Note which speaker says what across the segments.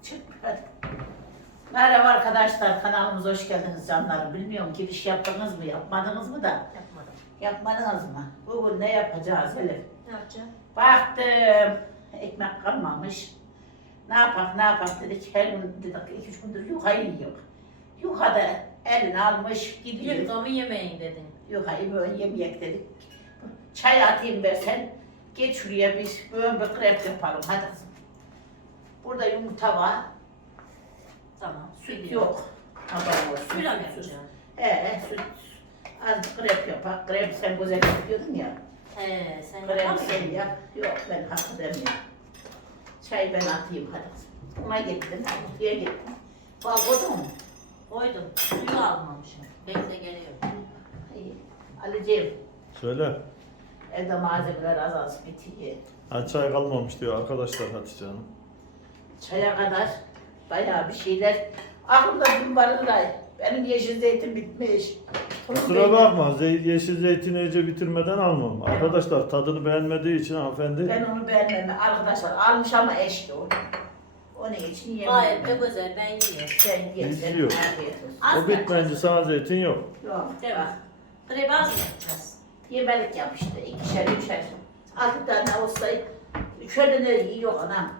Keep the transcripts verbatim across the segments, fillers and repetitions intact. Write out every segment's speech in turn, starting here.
Speaker 1: Çık hadi. Merhaba arkadaşlar, kanalımıza hoş geldiniz canlarım. Bilmiyorum giriş yaptınız mı, yapmadınız mı da?
Speaker 2: Yapmadım.
Speaker 1: Yapmadınız mı? Bugün ne yapacağız Elif?
Speaker 2: Ne yapacağım?
Speaker 1: Baktım, ekmek kalmamış. Ne yapak, ne yapak dedik. Her gün dedik, iki üç gündür yukayı yiyor. Yukada elini almış gidiyor.
Speaker 2: Yufkamı yemeyin dedin.
Speaker 1: Yukayı böyle yemeyek dedik. Çay atayım versen, geç şuraya biz böyle bir krep yapalım hadi kızım. Burada yumurta var.
Speaker 2: Tamam.
Speaker 1: Süt
Speaker 2: biliyorum.
Speaker 1: yok. Haber olsun.
Speaker 2: Süt mü
Speaker 1: Sütsüz.
Speaker 2: yapacağım?
Speaker 1: He, süt. Az krep yapak. Krep sen güzel yapıyordun ya.
Speaker 2: He, sen
Speaker 1: Krep
Speaker 2: yapamıyor
Speaker 1: sen
Speaker 2: musun?
Speaker 1: yap. Yok ben hakkı demiyorum. Çay ben atayım hadi. Ona gittim. Kutuya gittim. Bal koydun mu?
Speaker 2: Koydum. Suyu almamışım. Bekle geliyorum.
Speaker 1: İyi. Ali'ciğim
Speaker 3: Söyle.
Speaker 1: evde malzemeler az az bitiyor.
Speaker 3: Ha, çay kalmamış diyor arkadaşlar Hatice Hanım.
Speaker 1: Çaya kadar bayağı bir şeyler. Aklımda dün vardı da benim yeşil zeytin bitmiş.
Speaker 3: Kusura bakma ze- yeşil zeytini önce bitirmeden almam. Arkadaşlar tadını beğenmediği için hanımefendi.
Speaker 1: Ben onu beğenmem. Arkadaşlar almış ama eşki o. Onun için yemiyorum.
Speaker 2: Gayet de güzel. Ben yiyorum.
Speaker 1: Sen ye, sen
Speaker 3: Yiyor.
Speaker 1: afiyet olsun.
Speaker 2: Az
Speaker 3: O
Speaker 2: mı
Speaker 3: bitmeyince
Speaker 2: yapacağız?
Speaker 3: sana zeytin yok.
Speaker 1: Yok,
Speaker 2: Değil mi?
Speaker 1: bak.
Speaker 2: Krebi az mı yapacağız?
Speaker 1: Yemelik yap işte, ikişer, üçer. Altı tane olsa, üçer de iyi yok anam.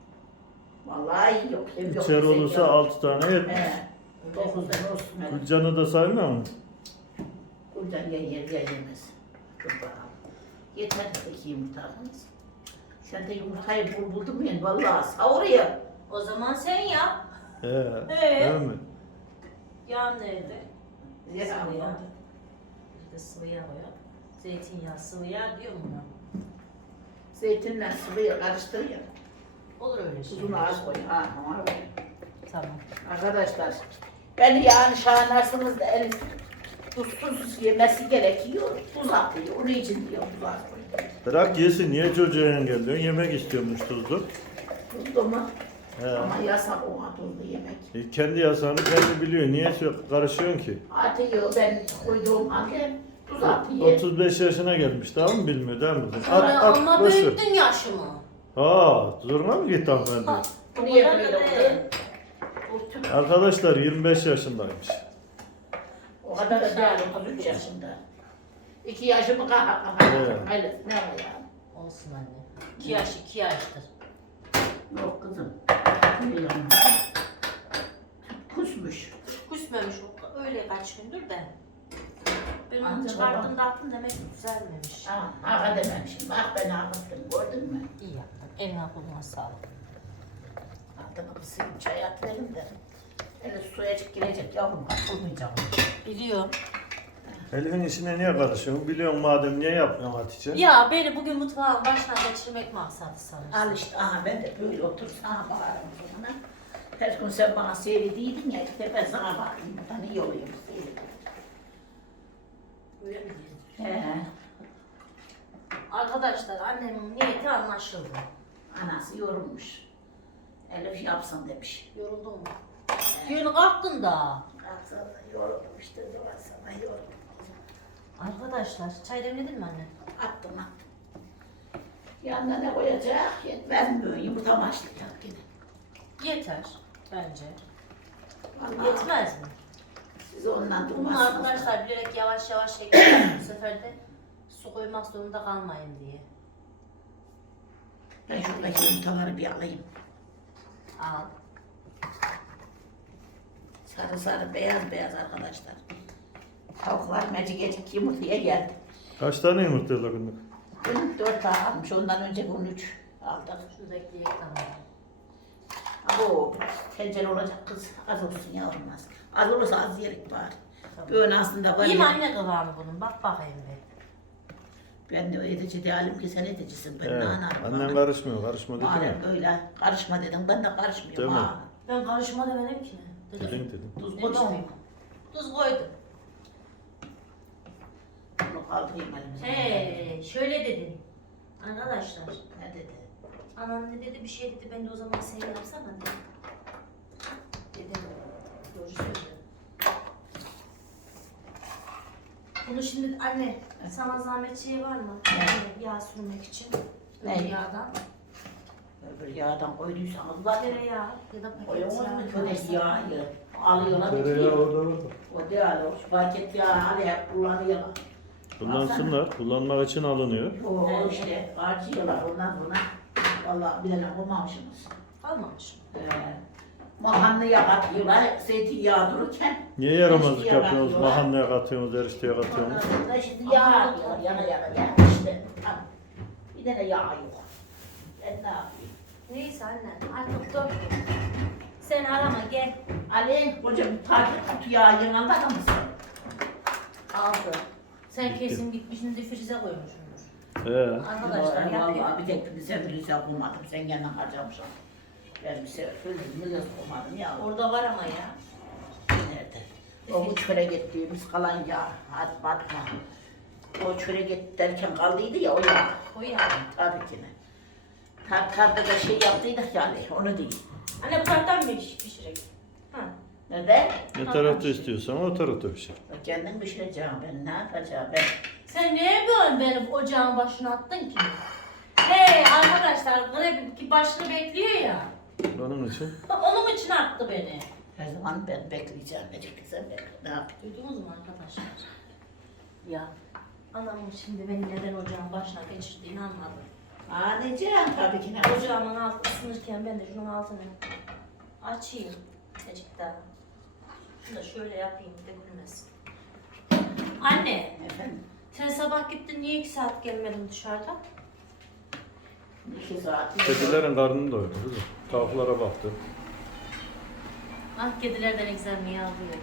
Speaker 1: Vallahi iyi yok. Hem yok,
Speaker 3: İçeri
Speaker 1: güzel
Speaker 3: olursa
Speaker 1: yok.
Speaker 3: altı tane yetmiş.
Speaker 1: He, dokuz tane olsun. öyle.
Speaker 3: Gülcan'ı da saymıyor mu?
Speaker 1: Buradan ya yer ya yemez. Dur bakalım. Yetmedi de iki yumurta alınız. Sen de yumurtayı bul buldun mu yani? Vallahi savuruyor.
Speaker 2: O zaman sen yap.
Speaker 3: He.
Speaker 2: He.
Speaker 3: Değil mi?
Speaker 2: Yağ nerede?
Speaker 1: Ya,
Speaker 2: Sıvı yağ. Bir de sıvı yağ koyalım. Zeytinyağı, sıvı yağ diyor mu?
Speaker 1: zeytinle sıvıyı karıştırıyor.
Speaker 2: Olur öyle şey.
Speaker 1: Tuzunu az koy. Ha, ona koy.
Speaker 2: Tamam.
Speaker 1: Arkadaşlar, beni yani şahanarsınız da el tuzsuz yemesi gerekiyor. Tuz atıyor. Onun için diyor tuz atıyor.
Speaker 3: Bırak yesin. Niye çocuğa engelliyorsun? Yemek istiyormuş tuzlu.
Speaker 1: Tuzlu mu?
Speaker 3: He.
Speaker 1: Ama yasak ona tuzlu yemek.
Speaker 3: E, kendi yasağını kendi biliyor. Niye sö- karışıyorsun ki?
Speaker 1: Atıyor ben koyduğum halde tuz atıyor.
Speaker 3: otuz beş yaşına gelmiş daha mı bilmiyor değil mi?
Speaker 2: Sonra ama
Speaker 3: boş ver.
Speaker 2: büyüttün yaşımı.
Speaker 3: Aa, zoruna mı gitti hanımefendi?
Speaker 2: Ha,
Speaker 1: Bu niye
Speaker 2: o kadar
Speaker 1: böyle
Speaker 2: da
Speaker 1: oldu?
Speaker 2: değil.
Speaker 1: Bu tüm-
Speaker 3: Arkadaşlar yirmi beş yaşındaymış.
Speaker 1: O kadar da değil, otuz üç yaşında. İki yaşımı kaha kaha.
Speaker 3: Evet.
Speaker 1: Hayır, ne var ya?
Speaker 2: Olsun anne. İki yaş, iki yaştır.
Speaker 1: Yok kızım. Bilmiyorum. Kusmuş.
Speaker 2: Kusmemiş o öyle kaç gündür de. Ben onu
Speaker 1: Anca
Speaker 2: çıkarttım da attım demek ki düzelmemiş.
Speaker 1: Ha, haka dememişim. Bak ben hakıttım, gördün mü?
Speaker 2: İyi yaptın. Eline koluna sağlık.
Speaker 1: Altına bir suyun çay at verin de. Hele suya çık girecek yavrum, kapılmayacağım.
Speaker 2: Biliyorum.
Speaker 3: Elif'in işine niye karışıyorsun? Biliyorsun madem niye yapmıyorsun Hatice?
Speaker 2: Ya beni bugün mutfağın başına geçirmek maksadı sanırsın.
Speaker 1: Al işte, aha ben de böyle otur sana bağırırım sonra. Her gün sen bana seyrediydin ya, işte ben sana bakayım, buradan iyi oluyor seyrediyorum.
Speaker 2: Öyle mi diyorsun?
Speaker 1: He,
Speaker 2: Arkadaşlar annemin niyeti anlaşıldı.
Speaker 1: anası yorulmuş. Elif yapsın demiş.
Speaker 2: Yoruldun mu? Gün kalktın da.
Speaker 1: Kalksana yoruldum işte, duvarsana yoruldum.
Speaker 2: Arkadaşlar çay demledin mi anne?
Speaker 1: Attım attım. Yanına ne koyacak? Vermiyor, yumurta haşlayacak yine.
Speaker 2: Yeter bence.
Speaker 1: Vallahi
Speaker 2: Yetmez mi?
Speaker 1: siz ondan
Speaker 2: Bunu
Speaker 1: durmazsınız.
Speaker 2: arkadaşlar bilerek yavaş yavaş ekliyorum bu sefer de su koymak zorunda kalmayın diye.
Speaker 1: Ben şuradaki yumurtaları bir alayım.
Speaker 2: Al.
Speaker 1: Sarı sarı, beyaz beyaz arkadaşlar. Tavuklar mecigecik yumurtaya geldi.
Speaker 3: Kaç tane yumurta yiyorlar günlük?
Speaker 1: Dün dört tane almış, ondan önce bunu üç aldık.
Speaker 2: Şurada ekleyek tamam.
Speaker 1: Abo, tencere olacak kız, az olsun ya olmaz. Az olursa az yerik bari.
Speaker 2: Tamam.
Speaker 1: Böyle aslında var
Speaker 2: İyi mi
Speaker 1: ya,
Speaker 2: anne kıvamı bunun? Bak bakayım bir.
Speaker 1: ben de o edici değilim ki sen edicisin. Ben
Speaker 3: He.
Speaker 1: ne anarım.
Speaker 3: Annen karışmıyor. Karışma dedi
Speaker 1: Madem
Speaker 3: mi?
Speaker 1: böyle karışma dedim, ben de karışmıyorum.
Speaker 3: Değil mi?
Speaker 1: ha.
Speaker 2: Ben karışma demedim ki.
Speaker 3: Dedin dedin.
Speaker 1: Tuz
Speaker 2: Ne
Speaker 1: koydun mu?
Speaker 2: demek? Tuz koydum.
Speaker 1: Bunu kaldırayım elimize.
Speaker 2: He, şöyle dedin. Arkadaşlar,
Speaker 1: Ne dedi?
Speaker 2: anam ne dedi bir şey dedi, ben de o zaman sen yapsana dedi. Dedim, doğru söylüyor. Bunu şimdi anne, sana zahmet şey var mı?
Speaker 1: Ne?
Speaker 2: Yağ sürmek için.
Speaker 1: Ne?
Speaker 2: Yağdan.
Speaker 1: bir yağdan koyduysanız var.
Speaker 2: Tereyağı ya da paket
Speaker 1: Koyuyorsunuz mu
Speaker 2: yağ.
Speaker 1: könek yağı? Alıyorlar.
Speaker 3: Tereyağı
Speaker 1: bitiyor.
Speaker 3: orada orada.
Speaker 1: O değil o paket yağı alıyor kullanıyorlar.
Speaker 3: Kullansınlar. Kullanmak için alınıyor.
Speaker 1: O
Speaker 2: Evet.
Speaker 1: işte harcıyorlar ondan sonra. Vallahi bilemem koymamışsınız.
Speaker 2: Almamışım.
Speaker 1: Ee, mahanlıya katıyorlar zeytinyağı dururken.
Speaker 3: Niye yaramazlık
Speaker 1: erişteye
Speaker 3: yapıyorsunuz?
Speaker 1: katıyorlar.
Speaker 3: Mahaneye katıyorsunuz, erişteye
Speaker 1: Ondan
Speaker 3: katıyorsunuz.
Speaker 1: sonra şimdi yağ atıyorlar yana yana yana işte. Tamam. Bir tane yağ yok. Ben ne yapayım?
Speaker 2: Neyse anne artık dur. Sen arama gel.
Speaker 1: Ali hocam paket kutu yağı yanında mısın?
Speaker 2: Aldı. Sen
Speaker 3: Bitti.
Speaker 2: kesin gitmişsin de frize koymuşsundur.
Speaker 3: Ee,
Speaker 2: Arkadaşlar yapıyor.
Speaker 1: Vallahi bir tek bir sen birisi okumadım. Sen kendin harcamışsın. Ben bir sefer fırladım. Millet okumadım ya.
Speaker 2: Orada var ama ya.
Speaker 1: Nerede? O bu çöre gittiğimiz kalan yağ. Hadi batma. O çöre git derken kaldıydı ya o yağ.
Speaker 2: Koy ya.
Speaker 1: Tabii ki ne. Tar tarda da şey yaptıydık yani onu değil.
Speaker 2: Anne bu taraftan mı piş- pişirek? Ha.
Speaker 1: Neden?
Speaker 3: ne tarafta istiyorsan o tarafta pişir.
Speaker 1: Kendin pişireceğim ben ne yapacağım ben.
Speaker 2: Sen niye böyle benim ocağın başına attın ki? Hey arkadaşlar grep başını bekliyor ya.
Speaker 3: Onun için.
Speaker 2: Onun için attı beni.
Speaker 1: Her zaman ben bekleyeceğim. Necik sen bekle. Ne yapayım?
Speaker 2: Duydunuz mu arkadaşlar? Ya anamın şimdi beni neden ocağın başına geçirdiğini anladım.
Speaker 1: Anlayacağım tabii ki ne.
Speaker 2: Ocağımın altı ısınırken ben de şunun altını açayım. Azıcık daha. Şunu da şöyle yapayım dökülmesin. Anne,
Speaker 1: Efendim
Speaker 2: sen sabah gittin niye iki saat gelmedin dışarıda?
Speaker 1: iki saat.
Speaker 3: Kedilerin karnını doyurdu kızım. Tavuklara baktı.
Speaker 2: Ah kedilerden egzermeyi alıyor.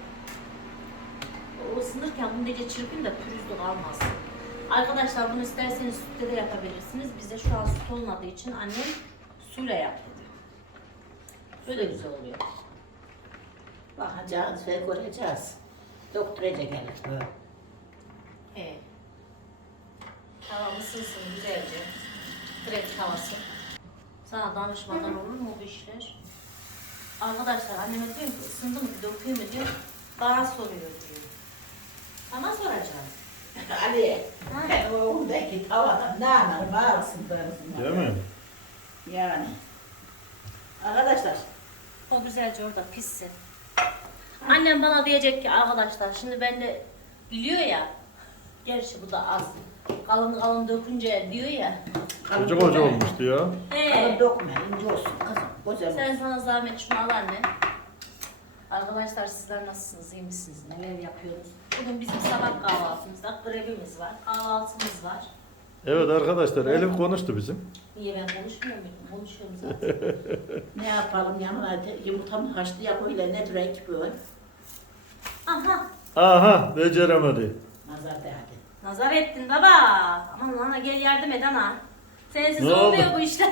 Speaker 2: O ısınırken bunu iyice çırpın da pürüzlü kalmasın. Arkadaşlar bunu isterseniz sütle de yapabilirsiniz. Bizde şu an süt olmadığı için annem suyla yaptı. Böyle güzel oluyor.
Speaker 1: Bakacağız ve göreceğiz. Doktora gelir böyle.
Speaker 2: Evet. Tava ısınsın güzelce. Direkt tavası. Sana danışmadan olur mu bu işler? Arkadaşlar anneme diyorum ki ısındı mı döküyor mu diyor. Bana soruyor diyor. Sana soracağım.
Speaker 1: Ali,
Speaker 2: Ha.
Speaker 1: ben oradaki tavadan ne anlar bağırsın bağırsın.
Speaker 3: Değil mi?
Speaker 1: Yani. Arkadaşlar,
Speaker 2: O güzelce orada pişsin. Annem bana diyecek ki arkadaşlar şimdi ben de biliyor ya. Gerçi bu da az. Kalın kalın dökünce diyor ya.
Speaker 3: Koca koca olmuştu ya.
Speaker 1: kalın
Speaker 2: He.
Speaker 1: dökme, ince olsun kızım. Kocaman.
Speaker 2: Sen sana zahmet şunu al anne. Arkadaşlar sizler nasılsınız, iyi misiniz, neler yapıyoruz? Bugün bizim sabah kahvaltımızda grevimiz var, kahvaltımız var.
Speaker 3: Evet arkadaşlar Elif konuştu bizim.
Speaker 2: Niye ben konuşmuyor muydum? Konuşuyorum zaten.
Speaker 1: Ne yapalım yanına yumurtamı haşlı yap öyle ne renk böyle.
Speaker 2: Aha,
Speaker 3: Aha beceremedi.
Speaker 1: Nazar değdi.
Speaker 2: nazar ettin baba. Aman ana gel yardım et ana. Sensiz
Speaker 3: Ne
Speaker 2: olmuyor
Speaker 3: oldu?
Speaker 2: bu işler.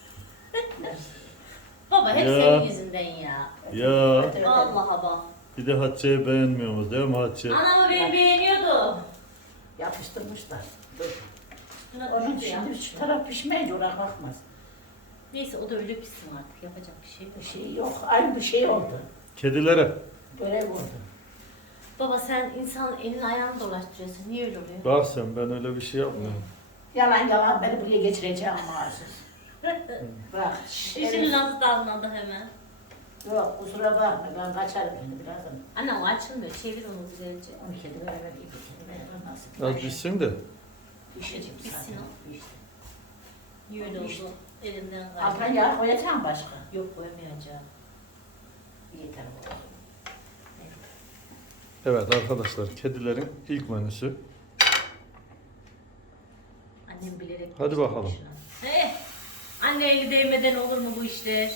Speaker 2: Baba hep
Speaker 3: Ya.
Speaker 2: senin yüzünden ya.
Speaker 3: Ya
Speaker 2: Allah'a bak.
Speaker 3: bir de Hatice'yi beğenmiyoruz değil mi Hatice?
Speaker 2: Anamı ben beğeniyordum.
Speaker 1: Yapıştırmışlar. Dur.
Speaker 2: Şuna
Speaker 1: Onun
Speaker 2: düştü ya.
Speaker 1: şimdi şu taraf pişmeyince oraya kalkmaz.
Speaker 2: Neyse o da öyle pişsin artık yapacak bir şey yok.
Speaker 1: Bir şey yok. Aynı bir şey oldu.
Speaker 3: Kedilere.
Speaker 1: Görev oldu.
Speaker 2: Baba sen insan elini ayağını dolaştırıyorsun. Niye öyle oluyor?
Speaker 3: Bak sen ben öyle bir şey yapmıyorum.
Speaker 1: Yalan yalan beni buraya geçireceğim maalesef. Bak.
Speaker 2: İşin
Speaker 1: Elif,
Speaker 2: nasıl davrandı hemen?
Speaker 1: yok kusura bakma ben kaçarım şimdi birazdan.
Speaker 2: Anne o açılmıyor. Çevir onu güzelce.
Speaker 1: Onu kedi ver ver gibi kedi ver nasıl?
Speaker 3: Az bitsin de.
Speaker 1: Pişeceğim
Speaker 2: Bitsin
Speaker 1: zaten.
Speaker 2: o.
Speaker 1: Pişti.
Speaker 2: Niye öyle oldu? Elimden
Speaker 1: Altına
Speaker 2: kaydı.
Speaker 1: yağ koyacağım başka.
Speaker 2: Yok koyamayacağım.
Speaker 1: Yeter bu.
Speaker 3: Evet arkadaşlar kedilerin ilk menüsü.
Speaker 2: Annem bilerek...
Speaker 3: Hadi bakalım.
Speaker 2: He. Anne eli değmeden olur mu bu işler?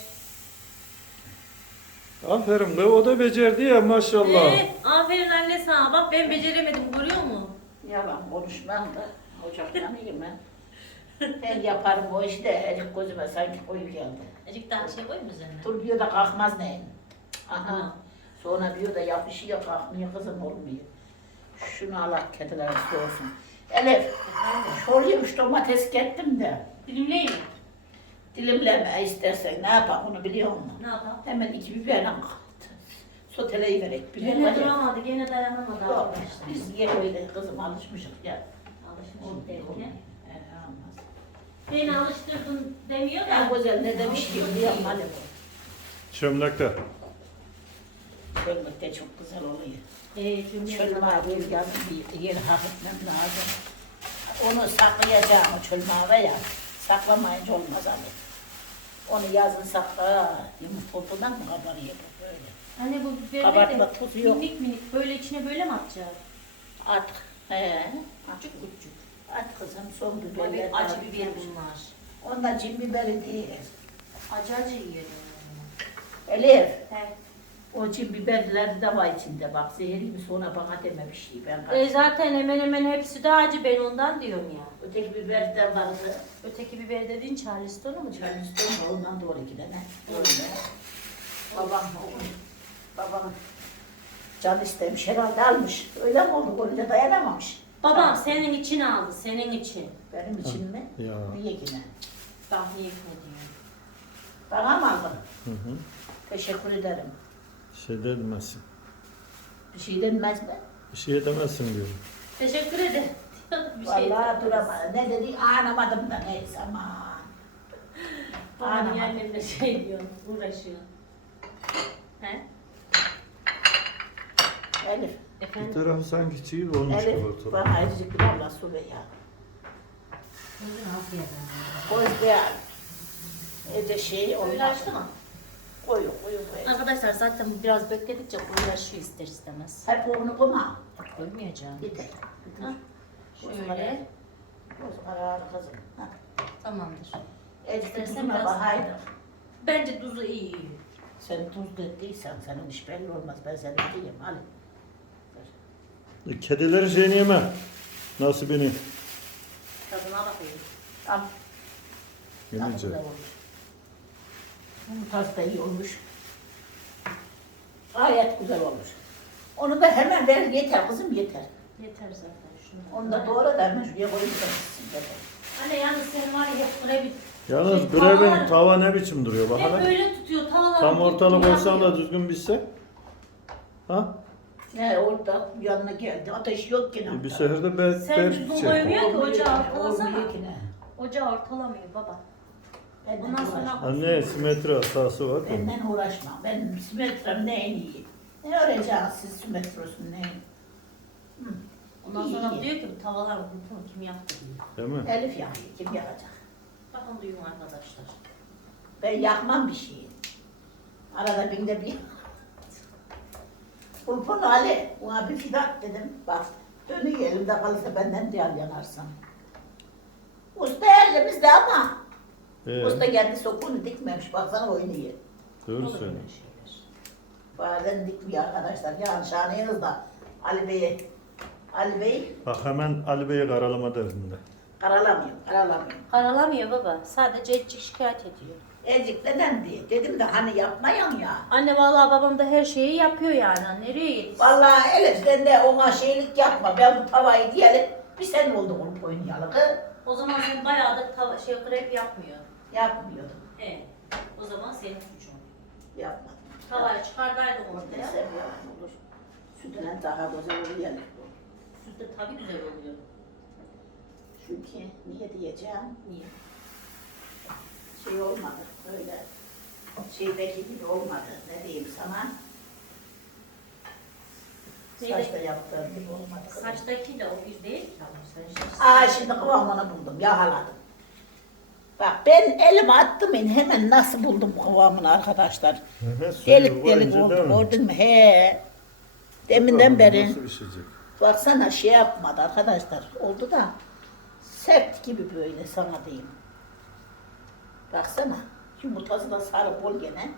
Speaker 3: Aferin be o da becerdi ya maşallah.
Speaker 2: He. Aferin anne sana. Bak ben beceremedim görüyor musun?
Speaker 1: Yalan konuşmam da ocak yanıyor ben. Ben yaparım o işte elik gözüme sanki koyu geldi.
Speaker 2: Azıcık daha şey koy mu üzerine?
Speaker 1: Dur diyor da kalkmaz neyim. Aha.
Speaker 2: Hı.
Speaker 1: Sonra diyor da yapışıyor kalkmıyor kızım olmuyor. Şunu Allah kediler soğusun. Elif, şuraya üç domates gettim de.
Speaker 2: Dilimleyin mi?
Speaker 1: Dilimleme istersen ne yapalım onu biliyor musun?
Speaker 2: Ne yapalım?
Speaker 1: Hemen iki biberle soteleyiverek. Biber var
Speaker 2: Gene
Speaker 1: ya.
Speaker 2: duramadı, gene dayanamadı
Speaker 1: Yok,
Speaker 2: arkadaşlar.
Speaker 1: biz ye öyle kızım alışmışık ya.
Speaker 2: Alışmışım
Speaker 1: Olmuyor,
Speaker 2: derken.
Speaker 1: olmuyor. Ee, olmaz.
Speaker 2: Beni alıştırdın demiyor da.
Speaker 1: En güzel ne demiş ki biliyorum hani bu.
Speaker 3: Çömlekte.
Speaker 1: Çölmekte çok güzel oluyor.
Speaker 2: Ee, cümle
Speaker 1: Çölme bir yanı bir yeri hafifletmem lazım. Onu saklayacağım o çölme ya. Saklamayınca olmaz hani. Onu yazın sakla. Yumurtadan mı kabarıyor bu böyle?
Speaker 2: Hani bu biberleri
Speaker 1: Kabartma
Speaker 2: de
Speaker 1: tuzu yok.
Speaker 2: minik minik böyle içine böyle mi atacağız?
Speaker 1: At. He.
Speaker 2: Küçük küçük.
Speaker 1: At kızım son
Speaker 2: Abi
Speaker 1: biberler.
Speaker 2: acı biber bunlar.
Speaker 1: Ondan cin biberi değil.
Speaker 2: Acı acı yiyorum.
Speaker 1: Elif.
Speaker 2: He.
Speaker 1: O cin biberler de var içinde bak. Zehirli mi sonra bana dememiş şey. Ben kaç-
Speaker 2: E zaten hemen hemen hepsi de acı, ben ondan diyorum ya.
Speaker 1: Öteki biber de vardı.
Speaker 2: Öteki biber dediğin Charleston'u mu?
Speaker 1: Charleston var ondan doğru iki tane. Öyle. Babam, babam can istemiş herhalde almış. Öyle mi oldu? Öyle dayanamamış.
Speaker 2: Babam senin için aldı, senin için.
Speaker 1: Benim için mi?
Speaker 3: Ya.
Speaker 1: Niye yine?
Speaker 2: Bak niye koyuyor.
Speaker 1: Bana mı aldın?
Speaker 3: Hı hı.
Speaker 1: Teşekkür ederim.
Speaker 3: Şey demezsin.
Speaker 1: Bir şey denmez mi?
Speaker 3: Bir şey edemezsin diyorum.
Speaker 2: Teşekkür ederim. Bir şey
Speaker 1: Vallahi
Speaker 2: demez.
Speaker 1: duramadım. Ne dedi? Anlamadım da neyse aman.
Speaker 2: Babam
Speaker 1: Anlamadım.
Speaker 2: yerlerinde şey diyor, uğraşıyor. He?
Speaker 1: Elif.
Speaker 3: Bir
Speaker 2: Efendim?
Speaker 3: tarafı sanki çiğ olmuş gibi
Speaker 1: Elif.
Speaker 3: ortalık.
Speaker 1: Bana azıcık bir abla su ver ya. Koy ya. Evde şey olmaz.
Speaker 2: Öyle açtı mı?
Speaker 1: Koyu koyu koyu.
Speaker 2: Arkadaşlar zaten biraz bekledikçe koyulaşıyor ister istemez.
Speaker 1: Hep onu koyma.
Speaker 2: Koymayacağım.
Speaker 1: Yeter.
Speaker 2: Ha, şöyle.
Speaker 1: Göz kararı kızım. Ha.
Speaker 2: Tamamdır.
Speaker 1: Elif
Speaker 2: İstersen
Speaker 1: tuzuna
Speaker 2: biraz-
Speaker 1: bakaydı.
Speaker 2: Bence tuzu iyi iyi.
Speaker 1: Sen tuz dediysen senin iş belli olmaz. Ben seni diyeyim. Hadi.
Speaker 3: E, Kedileri şeyini yeme. Nasibini.
Speaker 2: Tadına bakayım.
Speaker 1: Al.
Speaker 3: Yemeyeceğim.
Speaker 1: Tadı da olmuş. Yumurtası da iyi olmuş. Gayet güzel olmuş. Onu da hemen ver yeter kızım yeter.
Speaker 2: Yeter zaten şunu.
Speaker 1: Onu da doğru da hemen şuraya koyup da gitsin.
Speaker 2: Anne yalnız senin var ya hep buraya bir...
Speaker 3: Yalnız
Speaker 2: Şey,
Speaker 3: grevin
Speaker 2: tavalar-
Speaker 3: tava ne biçim duruyor bak
Speaker 2: Hep
Speaker 3: hele.
Speaker 2: böyle tutuyor tavalar.
Speaker 3: Tam ortalık olsan da düzgün bitse. Ha?
Speaker 1: Ne orada yanına geldi. Ateş yok ki.
Speaker 3: E, bir seferde be,
Speaker 2: Sen
Speaker 3: be,
Speaker 2: düzgün
Speaker 3: şey.
Speaker 2: koymuyor ki
Speaker 1: Olmuyor
Speaker 2: ocağı
Speaker 1: ki,
Speaker 2: ortalasana.
Speaker 1: olmuyor ki ne?
Speaker 2: Ocağı ortalamıyor baba.
Speaker 1: Benden
Speaker 2: Ondan sonra-
Speaker 1: uğraşma.
Speaker 3: Anne simetri hatası var.
Speaker 1: Benden uğraşma. Ben simetrem ne en iyi. Ne öğreneceğiz siz simetrosun ne? Hı.
Speaker 2: Ondan
Speaker 1: İyi,
Speaker 2: sonra
Speaker 1: iyi.
Speaker 2: diyor ki bu tavalar bunu kim yaptı diyor.
Speaker 3: Değil mi?
Speaker 1: Elif yakıyor. Kim yakacak?
Speaker 2: Bakın duyun arkadaşlar.
Speaker 1: Ben yakmam bir şeyi. Arada binde bir. Kulpun Ali. Ona bir fidak dedim. Bak dönüyor elimde kalırsa benden diğer yanarsın. Usta elimizde ama.
Speaker 3: Ee,
Speaker 1: Usta kendi sokunu dikmemiş. Baksana oynuyor.
Speaker 3: doğru
Speaker 2: Olur
Speaker 3: söylüyorsun.
Speaker 2: böyle şeyler.
Speaker 1: Bazen dikmiyor arkadaşlar. Yanlış anlayınız da Ali Bey'e. Ali Bey
Speaker 3: Bak hemen Ali Bey'e karalama derdinde.
Speaker 1: karalamıyor. Karalamıyor.
Speaker 2: Karalamıyor baba. Sadece etçik şikayet ediyor.
Speaker 1: Ezik neden diye. Dedim de hani yapmayam ya.
Speaker 2: Anne vallahi babam da her şeyi yapıyor yani. Nereye yetişsin?
Speaker 1: Vallahi Elif sen de ona şeylik yapma. Ben bu tavayı diyelim. Bir sen oldu onu oynayalı. kız.
Speaker 2: O zaman sen bayağıdır tava, şey krep yapmıyor.
Speaker 1: Yapmıyordum.
Speaker 2: He. O zaman senin suçun.
Speaker 1: Yapmadım.
Speaker 2: Tavayı çıkardaydın
Speaker 1: Ne
Speaker 2: ortaya.
Speaker 1: seviyorum olur. Sütüne daha güzel olur yani.
Speaker 2: Süt de tabii güzel oluyor.
Speaker 1: Çünkü niye diyeceğim?
Speaker 2: Niye?
Speaker 1: Şey olmadı. Öyle şeydeki gibi olmadı. Ne diyeyim sana?
Speaker 2: Neydi?
Speaker 1: Saçta yaptığım gibi olmadı. kızım.
Speaker 2: Saçtaki de o bir değil ki ama sen şey.
Speaker 1: Aa şimdi kıvamını buldum. Yağladım. Bak ben elime attım in hemen nasıl buldum kıvamını arkadaşlar.
Speaker 3: Hı hı, suyu
Speaker 1: Delik delik
Speaker 3: koyunca
Speaker 1: oldu
Speaker 3: değil mi?
Speaker 1: gördün mü? He. Deminden
Speaker 3: Bakalım
Speaker 1: beri
Speaker 3: Nasıl pişecek?
Speaker 1: baksana şey yapmadı arkadaşlar. Oldu da sert gibi böyle sana diyeyim. Baksana yumurtası da sarı bol gene.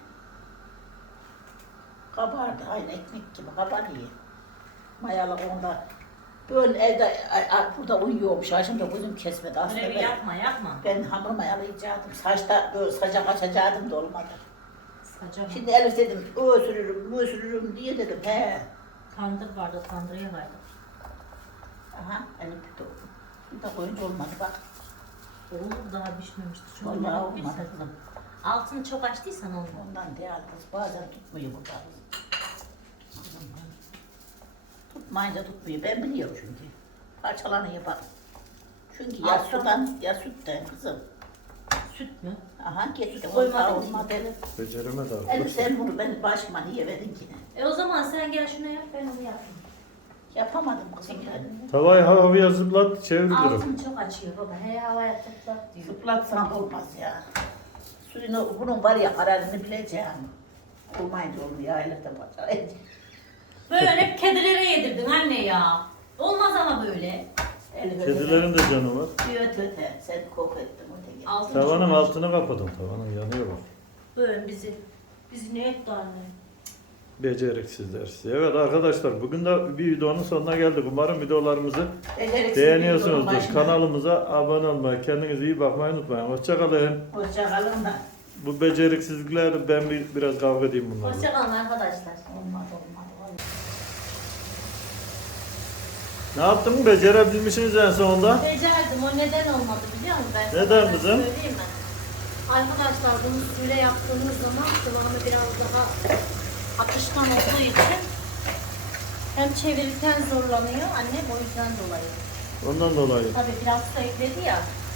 Speaker 1: Kabardı aynı ekmek gibi kabarıyor. Mayalı onda. Böyle evde a- a- burada uyuyormuş. Ay şimdi gözüm kesmedi aslında.
Speaker 2: Öyle bir
Speaker 1: Ben,
Speaker 2: yapma yapma.
Speaker 1: ben hamur mayalayacaktım. Saçta böyle saça kaçacaktım da olmadı.
Speaker 2: Saça bak.
Speaker 1: Şimdi Elif dedim ösürürüm, ösürürüm diye dedim. He.
Speaker 2: Tandır vardı, tandırıya vardı.
Speaker 1: Aha Elif de oldu. Şimdi de koyunca olmadı bak.
Speaker 2: Olur daha pişmemişti. Çünkü
Speaker 1: Vallahi
Speaker 2: ne
Speaker 1: olmadı
Speaker 2: yapıyorsun?
Speaker 1: kızım.
Speaker 2: Altını çok açtıysan olmaz.
Speaker 1: Ondan değil kız. Bazen tutmuyor burada. Tutmayınca tutmuyor. Ben biliyorum çünkü. Parçalanıyor bak. Çünkü ya
Speaker 2: Alttan-
Speaker 1: sudan ya sütten kızım.
Speaker 2: Süt mü?
Speaker 1: Aha gitti.
Speaker 2: Koymadın
Speaker 1: Olma,
Speaker 2: ki.
Speaker 1: olmadı.
Speaker 3: Beceremedi
Speaker 1: Elif
Speaker 3: arkadaş.
Speaker 1: sen bunu benim başıma niye verdin ki?
Speaker 2: E o zaman sen gel şunu yap, ben onu yapayım.
Speaker 1: Yapamadım kızım ben.
Speaker 3: Tavayı havaya zıplat çevirilir.
Speaker 2: Altın çok açıyor baba. He havaya topla diyor.
Speaker 1: Zıplatsan olmaz ya. Suyunu, bunun var ya kararını bileceğim. Olmayınca olmuyor, ailede bakar.
Speaker 2: Böyle hep kedilere yedirdin anne ya. Olmaz ama böyle.
Speaker 3: Kedilerin de canı var.
Speaker 1: Öte öte, sen koku ettin öte.
Speaker 2: Altın
Speaker 3: Tavanın
Speaker 2: çok
Speaker 3: altını kapadım. Tavanın yanıyor bak.
Speaker 2: Böyle bizi. Bizi ne etti anne?
Speaker 3: Beceriksizler size. Evet arkadaşlar bugün de bir videonun sonuna geldik. Umarım videolarımızı
Speaker 1: Beceriksiz
Speaker 3: beğeniyorsunuzdur.
Speaker 1: bir yolun
Speaker 3: Kanalımıza abone olmayı, kendinize iyi bakmayı unutmayın. Hoşçakalın.
Speaker 1: Hoşçakalın da.
Speaker 3: Bu beceriksizlikler ben bir, biraz kavga edeyim bunlarla.
Speaker 2: Hoşçakalın arkadaşlar.
Speaker 1: Olmaz olmaz. olmaz.
Speaker 3: Ne yaptın? Becerebilmişsiniz en sonunda.
Speaker 2: Becerdim. O neden olmadı biliyor musun? Ben sana
Speaker 3: Neden
Speaker 2: ben
Speaker 3: kızım?
Speaker 2: Söyleyeyim mi? Arkadaşlar bunu suyla yaptığımız zaman kıvamı biraz daha akışkan olduğu için hem çevirirken zorlanıyor annem o yüzden dolayı.
Speaker 3: Ondan dolayı.
Speaker 2: Tabii biraz da ekledi ya.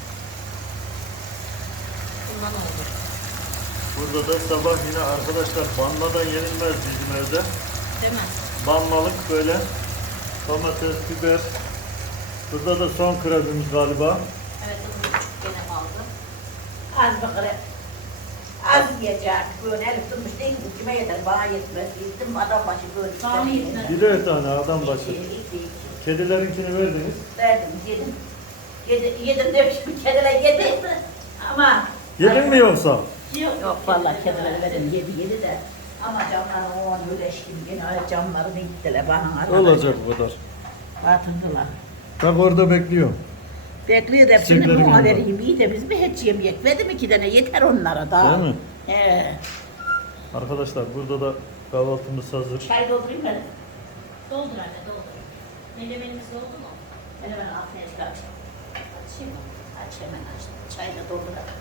Speaker 2: Bundan oldu.
Speaker 3: Burada da sabah yine arkadaşlar banmadan yenilmez bizim evde.
Speaker 2: Değil mi?
Speaker 3: Banmalık böyle domates, biber. Burada da son krabimiz galiba.
Speaker 2: Evet bu küçük gene kaldı.
Speaker 1: Az bakır. Az yiyecek. Böyle elif durmuş değil mi? Kime yeter? Bana yetmez. Gittim adam başı böyle.
Speaker 2: Bana mı yetmez?
Speaker 3: Birer tane adam başı.
Speaker 1: İki, iki, iki.
Speaker 3: Kedilerinkini verdiniz.
Speaker 1: Verdim, yedim. Yedim, yedim demişim, kediler yedi. Ama...
Speaker 3: Yedin mi yoksa?
Speaker 2: Yok.
Speaker 1: Yok vallahi kediler verin, yedi yedi de. Ama camlar o an öleştim. Yine camları bittiler bana.
Speaker 3: Olacak bu kadar.
Speaker 1: Batırdılar.
Speaker 3: Bak orada bekliyorum.
Speaker 1: Bekliyor da hepsini
Speaker 3: Çiçekleri
Speaker 1: buna
Speaker 3: gönder.
Speaker 1: vereyim. İyi de biz mi hiç yemeyek? Verdim iki tane, yeter onlara daha.
Speaker 3: Değil mi?
Speaker 1: He.
Speaker 3: Arkadaşlar burada da kahvaltımız hazır.
Speaker 1: Çay doldurayım ben.
Speaker 2: Doldur anne doldur. Melemenimiz oldu mu?
Speaker 1: Ben hemen afiyet aç.
Speaker 2: Açayım mı?
Speaker 1: Aç hemen aç. Çayı da dolduralım.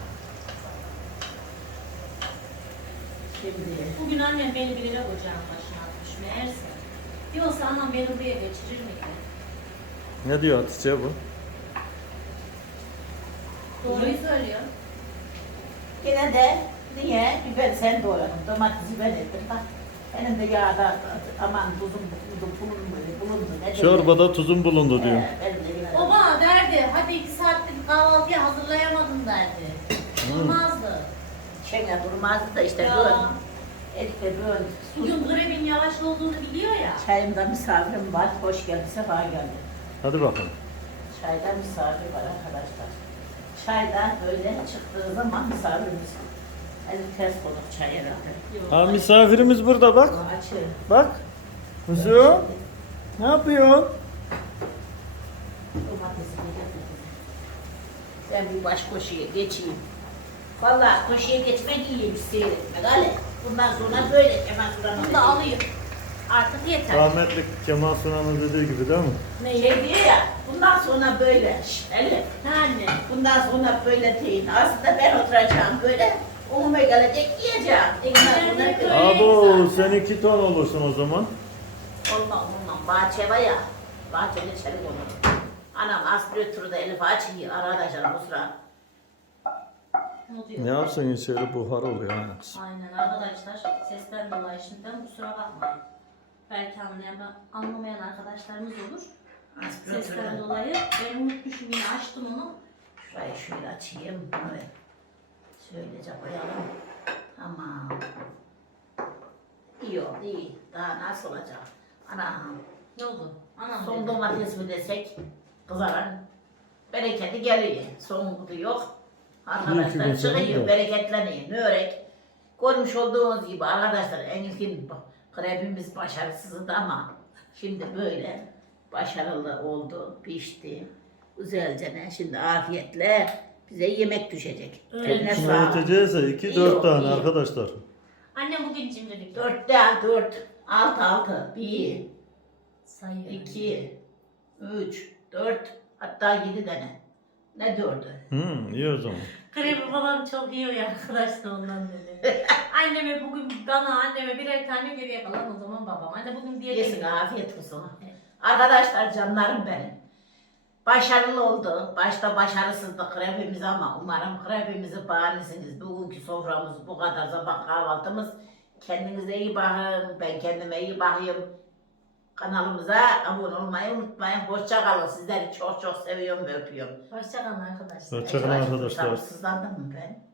Speaker 1: Şimdi...
Speaker 2: Bugün annem beni bir lira ocağın başına atmış meğerse. Yoksa anam beni buraya geçirir miydi?
Speaker 3: Ne diyor Hatice bu?
Speaker 2: Doğruyu söylüyor.
Speaker 1: Yine de niye? Biber sen doğradın, domatesi ben ettim. Bak benim de yağda aman tuzum bulundu, bulundu, bulundu. Ne dedi?
Speaker 3: Çorbada tuzum bulundu diyor.
Speaker 1: He, benim de yine.
Speaker 2: O bana derdi, hadi iki saattir kahvaltıyı hazırlayamadım derdi. Durmazdı.
Speaker 1: Şenge durmazdı da işte
Speaker 2: Ya.
Speaker 1: böyle. Elif'e böyle.
Speaker 2: Bugün grevin yavaş olduğunu biliyor ya.
Speaker 1: Çayımda misafirim var, hoş geldin, sefa geldin.
Speaker 3: Hadi bakalım.
Speaker 1: Çayda misafir var arkadaşlar. Çaydan böyle çıktığı zaman misafirimiz. Elif ters konuk çay herhalde.
Speaker 3: Ha misafirimiz burada bak.
Speaker 1: Açı.
Speaker 3: Bak. Kuzu. Ne yapıyorsun?
Speaker 1: Domatesi getirdim. Ben bir baş koşuya geçeyim. Vallahi koşuya geçmek iyiymiş seyretmek. Ali bundan sonra böyle Kemal Sunal'ın
Speaker 2: Bunu da alayım. Artık yeter.
Speaker 3: Rahmetli Kemal Sunal'ın dediği gibi değil mi?
Speaker 1: Ne şey diyor ya, bundan sonra böyle. Şşt, Elif,
Speaker 2: Ne anne?
Speaker 1: bundan sonra böyle değil. Aslında ben oturacağım böyle. Umuma gelecek yiyeceğim. Bundan sonra
Speaker 2: Öyle.
Speaker 1: böyle.
Speaker 3: Abo sen iki ton olursun o zaman.
Speaker 1: Olmam olmam. Bahçe var ya. Bahçede çelik olur. Anam aspiratörü de Elif açıyor. Arkadaşlar bu sıra.
Speaker 2: Ne oluyor?
Speaker 3: Ne yapsın içeri buhar oluyor yani.
Speaker 2: Aynen arkadaşlar sesten dolayı şimdiden kusura bakmayın. Belki anlayan, anlamayan arkadaşlarımız olur. Sesten
Speaker 1: Aspiratörü.
Speaker 2: dolayı ben unutmuşum yine açtım onu.
Speaker 1: Şurayı şöyle açayım. Evet. Şöylece koyalım. Tamam. İyi oldu iyi. Daha nasıl olacak? Anam.
Speaker 2: Ne oldu? Anam
Speaker 1: Son
Speaker 2: dedi.
Speaker 1: domates mi desek kızaran bereketi geliyor. Son kutu yok. Arkadaşlar
Speaker 3: İyi ki
Speaker 1: çıkıyor,
Speaker 3: yok.
Speaker 1: bereketleniyor. Ne örek? Görmüş olduğunuz gibi arkadaşlar en ilkin krepimiz başarısızdı ama şimdi böyle başarılı oldu, pişti. Güzelce ne? Şimdi afiyetle bize yemek düşecek.
Speaker 2: Öyle.
Speaker 1: Eline
Speaker 3: Şunu
Speaker 1: sağlık.
Speaker 3: öğreteceğiz iki
Speaker 1: İyi
Speaker 3: dört
Speaker 1: oldu,
Speaker 3: tane
Speaker 1: iyi.
Speaker 3: arkadaşlar.
Speaker 2: Annem bugün cimrilik.
Speaker 1: Dört değil, dört. Altı altı. Bir,
Speaker 2: Sayıyor.
Speaker 1: iki, üç, dört, hatta yedi tane. Ne dördü?
Speaker 3: Hmm, iyi o zaman.
Speaker 2: Krepi falan çok yiyor ya arkadaşlar ondan dedi. Anneme bugün bana anneme birer tane geriye kalan o zaman babam. Anne bugün diye
Speaker 1: Yesin
Speaker 2: değil.
Speaker 1: afiyet olsun.
Speaker 2: Evet.
Speaker 1: Arkadaşlar canlarım benim. Başarılı oldu. Başta başarısızlık hepimiz ama umarım hepimizi beğenirsiniz. Bugünkü soframız bu kadar. Sabah kahvaltımız. Kendinize iyi bakın. Ben kendime iyi bakayım. Kanalımıza abone olmayı unutmayın. Hoşça kalın. Sizleri çok çok seviyorum ve öpüyorum.
Speaker 2: Hoşçakalın arkadaşlar.
Speaker 3: Hoşçakalın arkadaşlar.
Speaker 1: Sabırsızlandım mı ben?